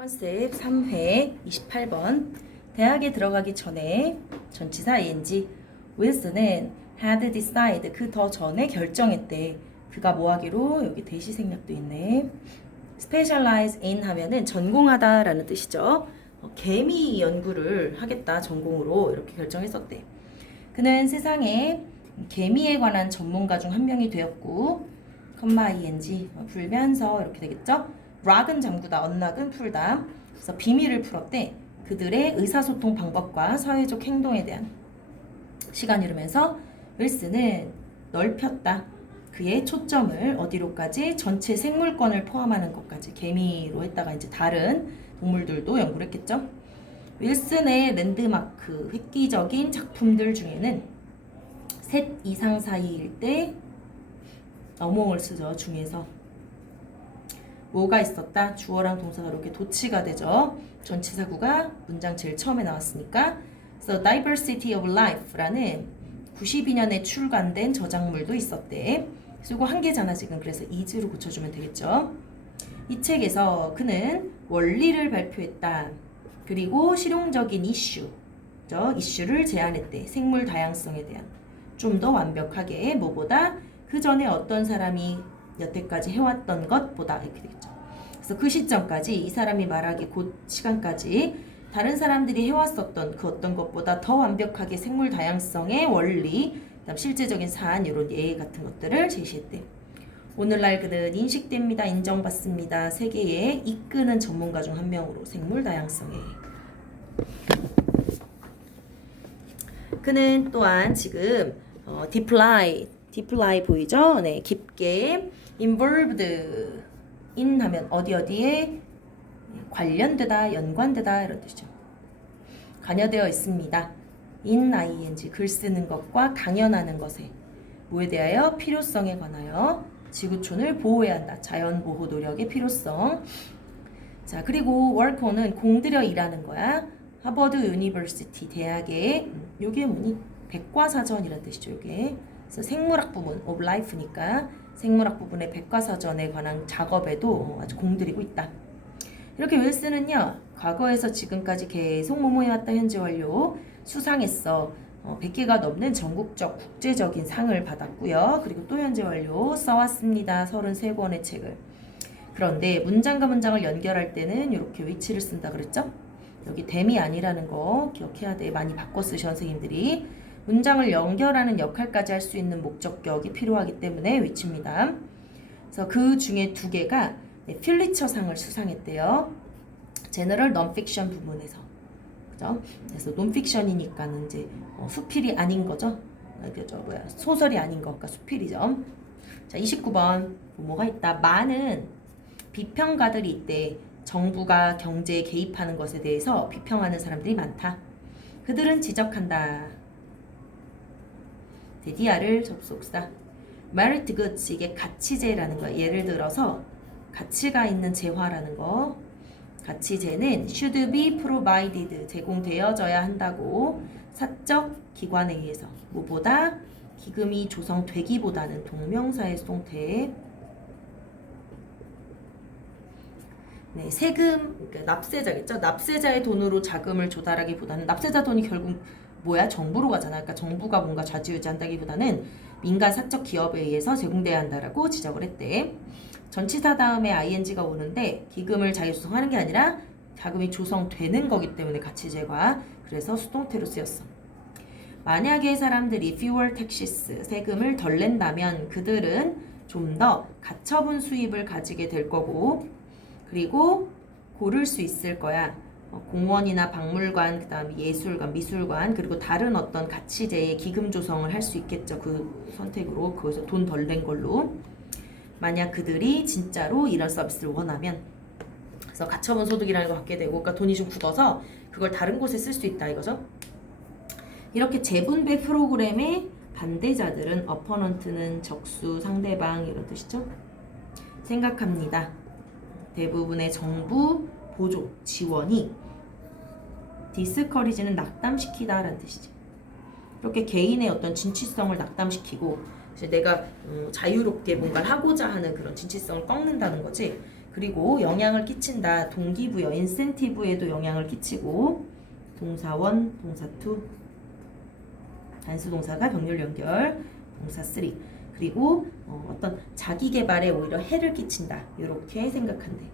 컨셉 3회 28번. 대학에 들어가기 전에 전치사 ing 윌슨은 had decided 그 더 전에 결정했대. 그가 뭐 하기로. 여기 대시 생략도 있네. specialize in 하면은 전공하다 라는 뜻이죠. 개미 연구를 하겠다 전공으로 이렇게 결정했었대. 그는 세상에 개미에 관한 전문가 중 한 명이 되었고 ing 불면서 이렇게 되겠죠. 락은 잠그다, 언락은 풀다. 그래서 비밀을 풀었대. 그들의 의사소통 방법과 사회적 행동에 대한. 시간이 흐르면서 윌슨은 넓혔다. 그의 초점을 어디로까지? 전체 생물권을 포함하는 것까지. 개미로 했다가 이제 다른 동물들도 연구를 했겠죠. 윌슨의 랜드마크, 획기적인 작품들 중에는 셋 이상 사이일 때 어몽을 쓰죠. 중에서 뭐가 있었다? 주어랑 동사가 이렇게 도치가 되죠. 전치사구가 문장 제일 처음에 나왔으니까. 그래서 Diversity of Life라는 92년에 출간된 저작물도 있었대. 그래서 이거 한 개잖아 지금. 그래서 is로 고쳐주면 되겠죠. 이 책에서 그는 원리를 발표했다. 그리고 실용적인 이슈를 제안했대. 생물 다양성에 대한. 좀 더 완벽하게 뭐보다 그 전에 어떤 사람이 여태까지 해왔던 것보다 이렇게 되겠죠. 그래서 그 시점까지 이 사람이 말하기 곧 시간까지 다른 사람들이 해왔었던 그 어떤 것보다 더 완벽하게 생물 다양성의 원리, 그다음 실제적인 사안 이런 예 같은 것들을 제시했대. 오늘날 그는 인식됩니다. 인정받습니다. 세계에 이끄는 전문가 중 한 명으로 생물 다양성에. 그는 또한 지금 deeply 보이죠? 네, 깊게 involved in 하면 어디에 관련되다, 연관되다 이런 뜻이죠. 관여되어 있습니다. in ing 글 쓰는 것과 강연하는 것에 뭐에 대하여? 필요성에 관하여 지구촌을 보호해야 한다. 자연 보호 노력의 필요성. 자, 그리고 work on은 공들여 일하는 거야. 하버드 유니버시티 대학의 요게 뭐니? 백과사전이라는 뜻이죠. 요게. 그래서 생물학 부분 of life니까 생물학 부분의 백과사전에 관한 작업에도 아주 공들이고 있다. 이렇게 윌슨은요, 과거에서 지금까지 계속 모모해왔다. 현재 완료. 수상했어. 100개가 넘는 전국적 국제적인 상을 받았고요. 그리고 또 현재 완료 써왔습니다. 33권의 책을. 그런데 문장과 문장을 연결할 때는 이렇게 위치를 쓴다 그랬죠? 여기 댐이 아니라는 거 기억해야 돼. 많이 바꿔 쓰셔 선생님들이. 문장을 연결하는 역할까지 할 수 있는 목적격이 필요하기 때문에 위치입니다. 그래서 그 중에 두 개가 필리처상을 수상했대요. 제너럴 넌픽션 부분에서. 그죠? 그래서 논픽션이니까는 이제 수필이 아닌 거죠. 그죠? 소설이 아닌 거니까 수필이죠. 자, 29번 뭐가 있다. 많은 비평가들이 있대. 정부가 경제에 개입하는 것에 대해서 비평하는 사람들이 많다. 그들은 지적한다. 데디아를 접속사. merit goods 이게 가치재라는 거야. 예를 들어서 가치가 있는 재화라는 거. 가치재는 should be provided 제공되어져야 한다고. 사적 기관에 의해서 뭐보다 기금이 조성되기보다는 동명사의 수동태. 네, 세금, 그러니까 납세자겠죠. 납세자의 돈으로 자금을 조달하기보다는 납세자 돈이 결국 뭐야? 정부로 가잖아. 그러니까 정부가 뭔가 좌지우지한다기보다는 민간 사적 기업에 의해서 제공돼야 한다라고 지적을 했대. 전치사 다음에 ing가 오는데 기금을 자기 조성하는 게 아니라 자금이 조성되는 거기 때문에 가치재가. 그래서 수동태로 쓰였어. 만약에 사람들이 fewer taxes 세금을 덜 낸다면 그들은 좀 더 가처분 수입을 가지게 될 거고, 그리고 고를 수 있을 거야. 공원이나 박물관, 그 다음에 예술관, 미술관, 그리고 다른 어떤 가치재의 기금 조성을 할 수 있겠죠. 그 선택으로. 거기서 돈 덜 낸 걸로. 만약 그들이 진짜로 이런 서비스를 원하면. 그래서 가처분 소득이라는 걸 갖게 되고, 그러니까 돈이 좀 굳어서 그걸 다른 곳에 쓸 수 있다 이거죠. 이렇게 재분배 프로그램의 반대자들은 opponent는 적수, 상대방 이런 뜻이죠. 생각합니다. 대부분의 정부 보조, 지원이 디스커리지는 낙담시키다 라는 뜻이지. 이렇게 개인의 어떤 진취성을 낙담시키고 이제 내가 자유롭게 뭔가를 하고자 하는 그런 진취성을 꺾는다는 거지. 그리고 영향을 끼친다. 동기부여, 인센티브에도 영향을 끼치고 동사 1, 동사 2, 단수 동사가 병렬 연결, 동사 3. 그리고 어떤 자기 개발에 오히려 해를 끼친다. 이렇게 생각한대.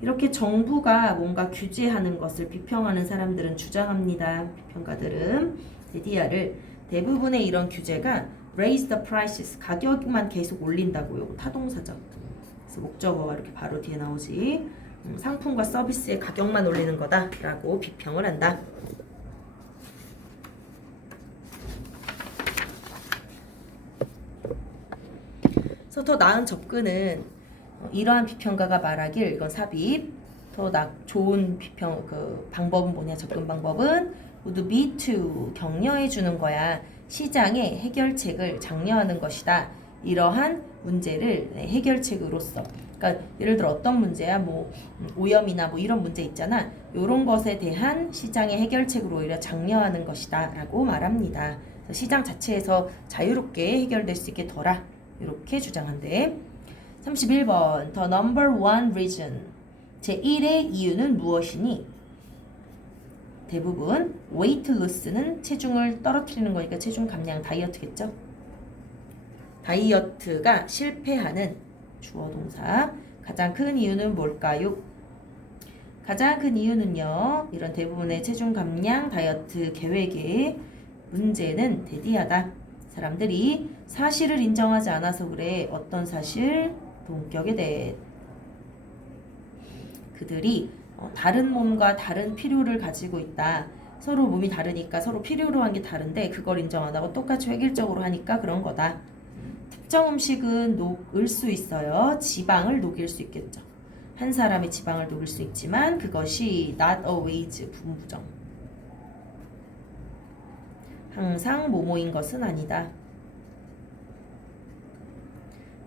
이렇게 정부가 뭔가 규제하는 것을 비평하는 사람들은 주장합니다. 비평가들은 데디아를 대부분의 이런 규제가 raise the prices, 가격만 계속 올린다고. 요거 타동사죠. 그래서 목적어가 이렇게 바로 뒤에 나오지. 상품과 서비스의 가격만 올리는 거다라고 비평을 한다. 그래서 더 나은 접근은 이러한 비평가가 말하길, 이건 삽입. 더 좋은 비평 방법은 뭐냐? 접근 방법은 would be to 격려해 주는 거야. 시장의 해결책을 장려하는 것이다. 이러한 문제를 해결책으로서. 그러니까 예를 들어 어떤 문제야? 뭐 오염이나 뭐 이런 문제 있잖아. 이런 것에 대한 시장의 해결책으로 오히려 장려하는 것이다라고 말합니다. 시장 자체에서 자유롭게 해결될 수 있게 둬라. 이렇게 주장한대. 31번 The number one reason 제1의 이유는 무엇이니? 대부분 weight loss는 체중을 떨어뜨리는 거니까 체중 감량 다이어트겠죠? 다이어트가 실패하는 주어 동사 가장 큰 이유는 뭘까요? 가장 큰 이유는요. 이런 대부분의 체중 감량 다이어트 계획의 문제는 대디하다. 사람들이 사실을 인정하지 않아서 그래. 어떤 사실? 동격에 대해. 그들이 다른 몸과 다른 필요를 가지고 있다. 서로 몸이 다르니까 서로 필요로 한 게 다른데 그걸 인정 안 하고 똑같이 획일적으로 하니까 그런 거다. 특정 음식은 녹을 수 있어요. 지방을 녹일 수 있겠죠. 한 사람의 지방을 녹일 수 있지만 그것이 not always 분부정. 항상 뭐뭐인 것은 아니다.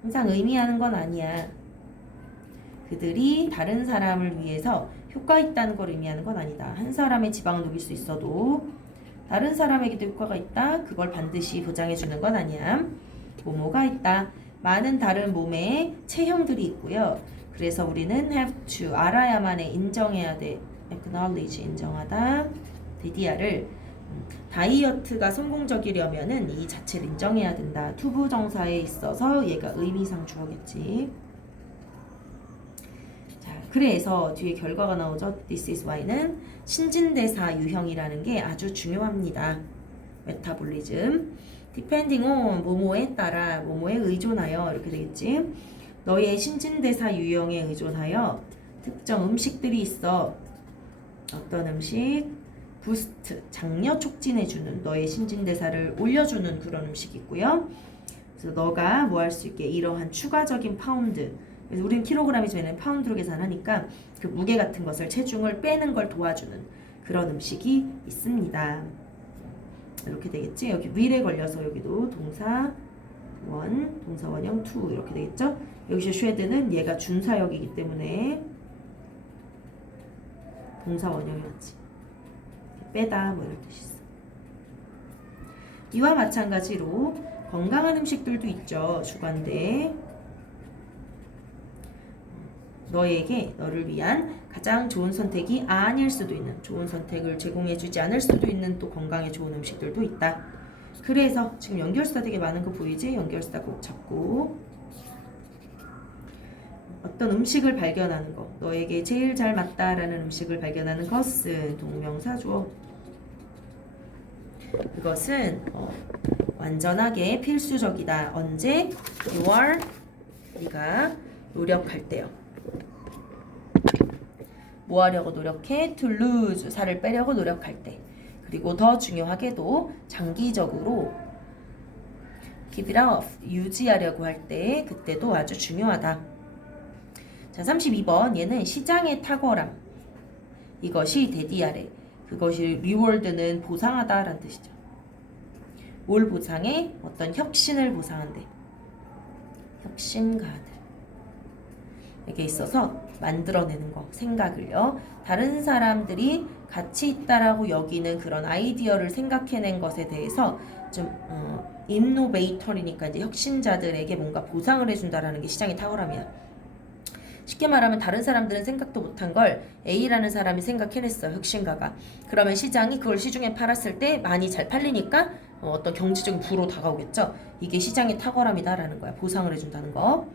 항상 의미하는 건 아니야. 그들이 다른 사람을 위해서 효과 있다는 걸 의미하는 건 아니다. 한 사람의 지방을 녹일 수 있어도 다른 사람에게도 효과가 있다. 그걸 반드시 보장해 주는 건 아니야. 뭐뭐가 있다. 많은 다른 몸의 체형들이 있고요. 그래서 우리는 have to 알아야만 해. 인정해야 돼. acknowledge 인정하다. 데디아를 다이어트가 성공적이려면은 이 자체를 인정해야 된다. 투부정사에 있어서 얘가 의미상 주어겠지. 자, 그래서 뒤에 결과가 나오죠. This is why는 신진대사 유형이라는 게 아주 중요합니다. 메타볼리즘. Depending on 뭐뭐에 따라 뭐뭐에 의존하여 이렇게 되겠지. 너의 신진대사 유형에 의존하여 특정 음식들이 있어. 어떤 음식? 부스트, 장려 촉진해주는 너의 신진대사를 올려주는 그런 음식이 있고요. 그래서 너가 뭐 할 수 있게 이러한 추가적인 파운드, 그래서 우리는 킬로그램이지만 파운드로 계산하니까 그 무게 같은 것을 체중을 빼는 걸 도와주는 그런 음식이 있습니다. 이렇게 되겠지. 여기 will에 걸려서 여기도 동사 원, 동사 원형 to 이렇게 되겠죠. 여기서 should는 얘가 준사역이기 때문에 동사 원형이었지. 빼다 뭐 이런 뜻이 있어. 이와 마찬가지로 건강한 음식들도 있죠. 주관대. 너를 위한 가장 좋은 선택이 아닐 수도 있는, 좋은 선택을 제공해주지 않을 수도 있는 또 건강에 좋은 음식들도 있다. 그래서 지금 연결수다 되게 많은 거 보이지? 연결수다 꼭 잡고 어떤 음식을 발견하는 거, 너에게 제일 잘 맞다라는 음식을 발견하는 것은 동명사 주어. 이것은 완전하게 필수적이다. 언제? 네가 노력할 때요. 뭐 하려고 노력해? To lose, 살을 빼려고 노력할 때. 그리고 더 중요하게도 장기적으로 keep it off, 유지하려고 할 때 그때도 아주 중요하다. 자, 32번 얘는 시장의 탁월함. 이것이 대디아래. 그것이 리워드는 보상하다라는 뜻이죠. 뭘 보상해? 어떤 혁신을 보상한대. 혁신가들. 에게 있어서 만들어내는 거, 생각을요. 다른 사람들이 가치 있다라고 여기는 그런 아이디어를 생각해낸 것에 대해서 좀 인노베이터리니까 이제 혁신자들에게 뭔가 보상을 해준다라는 게 시장의 탁월함이야. 쉽게 말하면 다른 사람들은 생각도 못한 걸 A라는 사람이 생각해냈어, 혁신가가. 그러면 시장이 그걸 시중에 팔았을 때 많이 잘 팔리니까 어떤 경제적인 부로 다가오겠죠. 이게 시장의 탁월함이다라는 거야. 보상을 해준다는 거.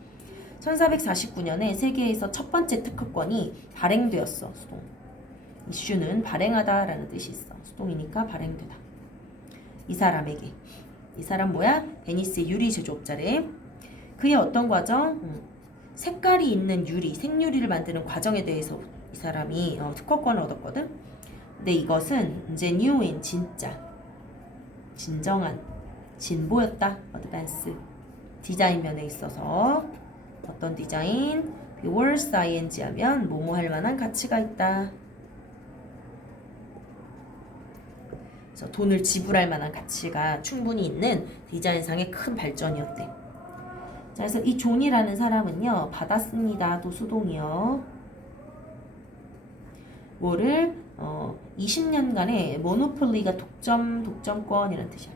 1449년에 세계에서 첫 번째 특허권이 발행되었어. 수동. 이슈는 발행하다라는 뜻이 있어. 수동이니까 발행되다. 이 사람에게. 이 사람 뭐야? 베니스의 유리 제조업자래. 그의 어떤 과정? 색깔이 있는 유리, 생유리를 만드는 과정에 대해서 이 사람이 특허권을 얻었거든. 근데 이것은 genuine, 진짜, 진정한, 진보였다. advance. 디자인 면에 있어서 어떤 디자인? be worth ing 하면 뭐뭐 할 만한 가치가 있다. 그래서 돈을 지불할 만한 가치가 충분히 있는 디자인상의 큰 발전이었대. 자, 그래서 이 존이라는 사람은요, 받았습니다. 또 수동이요. 뭐를 20년간의 모노폴리가 독점권이라는 뜻이야.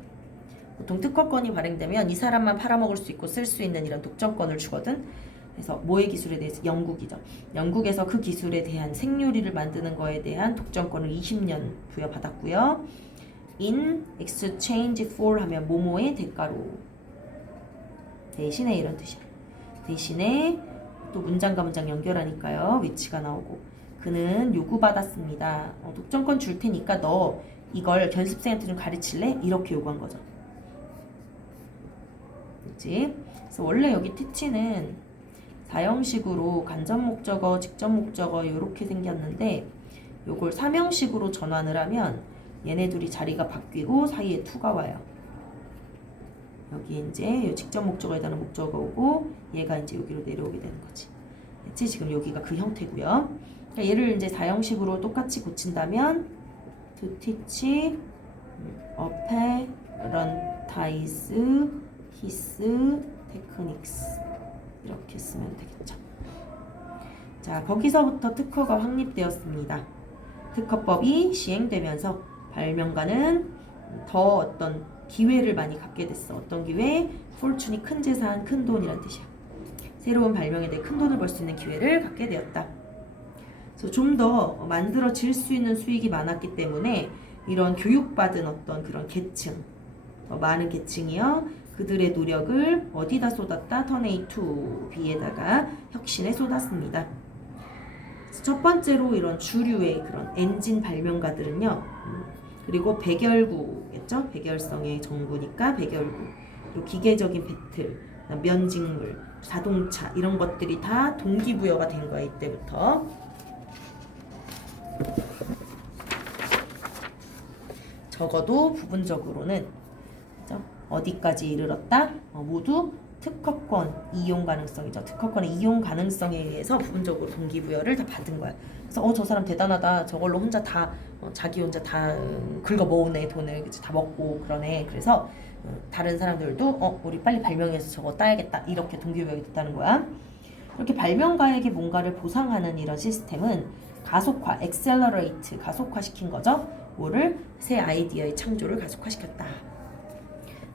보통 특허권이 발행되면 이 사람만 팔아먹을 수 있고 쓸 수 있는 이런 독점권을 주거든. 그래서 뭐의 기술에 대해서? 영국이죠. 영국에서 그 기술에 대한 생유리를 만드는 거에 대한 독점권을 20년 부여받았고요. In exchange for 하면 뭐뭐의 대가로. 대신에 이런 뜻이야. 대신에 또 문장과 문장 연결하니까요. 위치가 나오고. 그는 요구받았습니다. 독점권 줄 테니까 너 이걸 견습생한테 좀 가르칠래? 이렇게 요구한 거죠. 그치? 그래서 원래 여기 teach는 사형식으로 간접 목적어, 직접 목적어 이렇게 생겼는데 요걸 사명식으로 전환을 하면 얘네 둘이 자리가 바뀌고 사이에 to가 와요. 여기 이제 직접 목적어에다는 목적어가 오고 얘가 이제 여기로 내려오게 되는 거지. 그치? 지금 여기가 그 형태고요. 그러니까 얘를 이제 사형식으로 똑같이 고친다면 to teach, apprentice, his techniques 이렇게 쓰면 되겠죠. 자, 거기서부터 특허가 확립되었습니다. 특허법이 시행되면서 발명가는 더 어떤 기회를 많이 갖게 됐어. 어떤 기회? fortune이 큰 재산, 큰 돈이란 뜻이야. 새로운 발명에 대해 큰 돈을 벌 수 있는 기회를 갖게 되었다. 그래서 좀 더 만들어질 수 있는 수익이 많았기 때문에 이런 교육받은 어떤 그런 계층, 더 많은 계층이요. 그들의 노력을 어디다 쏟았다? turn A to B에다가 혁신에 쏟았습니다. 첫 번째로 이런 주류의 그런 엔진 발명가들은요. 그리고 백열구겠죠? 백열성의 전구니까 백열구. 그리고 기계적인 배틀, 면직물, 자동차 이런 것들이 다 동기부여가 된 거야 이때부터. 적어도 부분적으로는 그죠? 어디까지 이르렀다? 모두 특허권 이용 가능성이죠. 특허권의 이용 가능성에 의해서 부분적으로 동기부여를 다 받은 거야. 그래서 저 사람 대단하다. 저걸로 혼자 다 자기 혼자 다 긁어 모으네 돈을 그치? 다 먹고 그러네. 그래서 다른 사람들도 우리 빨리 발명해서 저거 따야겠다. 이렇게 동기부여가 됐다는 거야. 이렇게 발명가에게 뭔가를 보상하는 이런 시스템은 가속화, accelerate, 가속화시킨 거죠. 뭐를? 새 아이디어의 창조를 가속화시켰다.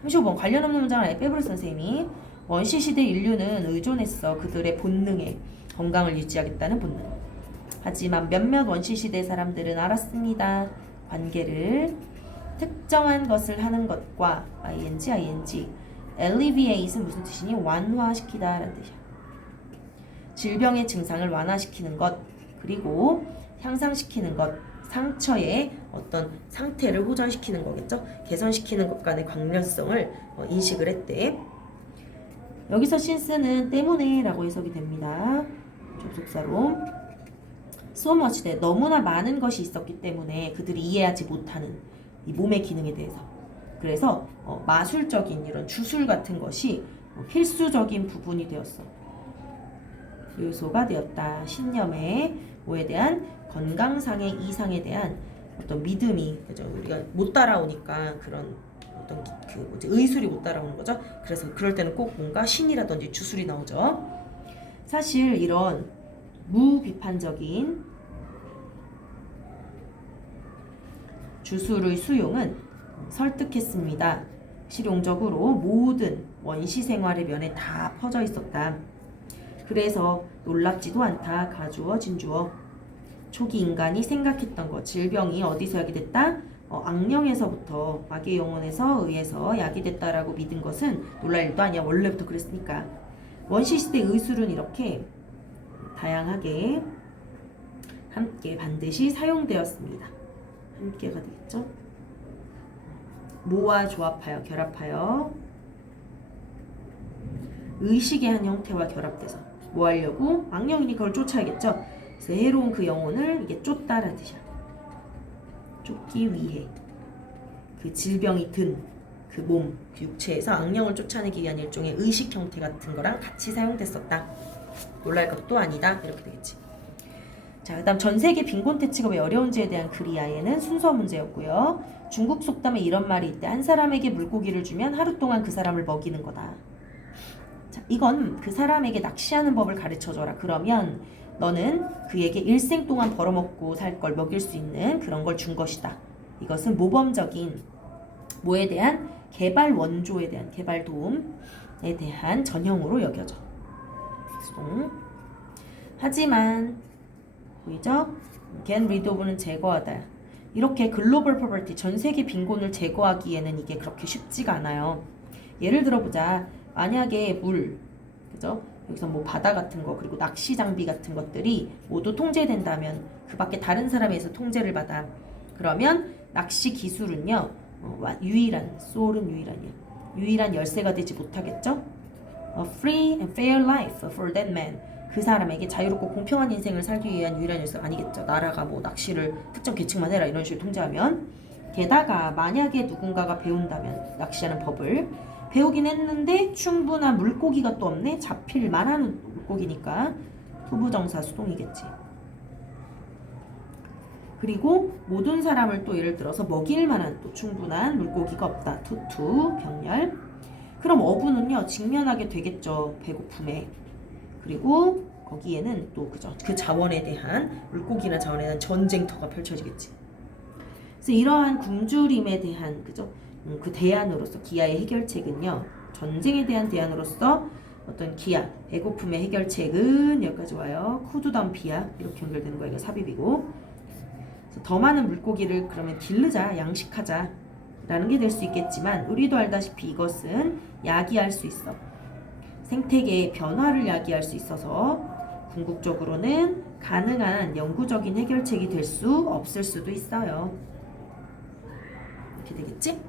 35번 관련 없는 문장을 아예 빼버려 선생님이 원시시대 인류는 의존했어. 그들의 본능에 건강을 유지하겠다는 본능. 하지만 몇몇 원시시대 사람들은 알았습니다. 관계를 특정한 것을 하는 것과 ing alleviate은 무슨 뜻이니? 완화시키다 라는 뜻이야. 질병의 증상을 완화시키는 것 그리고 향상시키는 것 상처의 어떤 상태를 호전시키는 거겠죠. 개선시키는 것 간의 관련성을 인식을 했대. 여기서 since는 때문에 라고 해석이 됩니다. 접속사로 so much 대 너무나 많은 것이 있었기 때문에 그들이 이해하지 못하는 이 몸의 기능에 대해서 그래서 마술적인 이런 주술 같은 것이 필수적인 부분이 되었어. 요소가 되었다. 신념의 뭐에 대한 건강상의 이상에 대한 어떤 믿음이 그죠? 우리가 못 따라오니까 그런 어떤 의술이 못 따라오는 거죠. 그래서 그럴 때는 꼭 뭔가 신이라든지 주술이 나오죠. 사실 이런 무비판적인 주술의 수용은 설득했습니다. 실용적으로 모든 원시 생활의 면에 다 퍼져 있었다. 그래서 놀랍지도 않다. 가주어, 진주어. 초기 인간이 생각했던 것, 질병이 어디서 야기됐다? 악령에서부터, 악의 영혼에서 의해서 야기됐다라고 믿은 것은 놀랄 일도 아니야. 원래부터 그랬으니까. 원시시대 의술은 이렇게 다양하게 함께 반드시 사용되었습니다. 함께가 되겠죠? 모아 조합하여, 결합하여 의식의 한 형태와 결합돼서 뭐 하려고? 악령이니 그걸 쫓아야겠죠? 그래서 해로운 그 영혼을 이게 쫓다라는 뜻이야. 쫓기 위해 그 질병이 든 그 몸, 그 육체에서 악령을 쫓아내기 위한 일종의 의식 형태 같은 거랑 같이 사용됐었다. 놀랄 것도 아니다. 이렇게 되겠지. 자, 그 다음 전 세계 빈곤 퇴치가 왜 어려운지에 대한 글이야에는 순서 문제였고요. 중국 속담에 이런 말이 있대. 한 사람에게 물고기를 주면 하루 동안 그 사람을 먹이는 거다. 자, 이건 그 사람에게 낚시하는 법을 가르쳐줘라. 그러면 너는 그에게 일생 동안 벌어먹고 살 걸 먹일 수 있는 그런 걸 준 것이다. 이것은 모범적인 뭐에 대한 개발 원조에 대한 개발 도움에 대한 전형으로 여겨져. 하지만 보이죠? get rid of는 제거하다. 이렇게 글로벌 포버티 전 세계 빈곤을 제거하기에는 이게 그렇게 쉽지가 않아요. 예를 들어보자. 만약에 물, 그죠? 여기서 뭐 바다 같은 거 그리고 낚시 장비 같은 것들이 모두 통제된다면 그 밖에 다른 사람에 의해서 통제를 받아. 그러면 낚시 기술은요 유일한 소울은 유일한 열쇠가 되지 못하겠죠? A free and fair life for that man. 그 사람에게 자유롭고 공평한 인생을 살기 위한 유일한 열쇠가 아니겠죠. 나라가 뭐 낚시를 특정 계층만 해라 이런 식으로 통제하면. 게다가 만약에 누군가가 배운다면 낚시하는 법을 배우긴 했는데 충분한 물고기가 또 없네. 잡힐 만한 물고기니까 투부정사 수동이겠지. 그리고 모든 사람을 또 예를 들어서 먹일 만한 또 충분한 물고기가 없다. 투투 병렬. 그럼 어부는요 직면하게 되겠죠. 배고픔에. 그리고 거기에는 또 그죠 그 자원에 대한 물고기나 자원에 대한 전쟁터가 펼쳐지겠지. 그래서 이러한 굶주림에 대한 그죠 그 대안으로서 기아의 해결책은요 전쟁에 대한 대안으로서 어떤 기아 배고픔의 해결책은 여기까지 와요. 쿠두담 비아 이렇게 연결되는 거예요. 이거 삽입이고. 더 많은 물고기를 그러면 기르자 양식하자 라는 게 될 수 있겠지만 우리도 알다시피 이것은 야기할 수 있어. 생태계의 변화를 야기할 수 있어서 궁극적으로는 가능한 영구적인 해결책이 될 수 없을 수도 있어요. 이렇게 되겠지?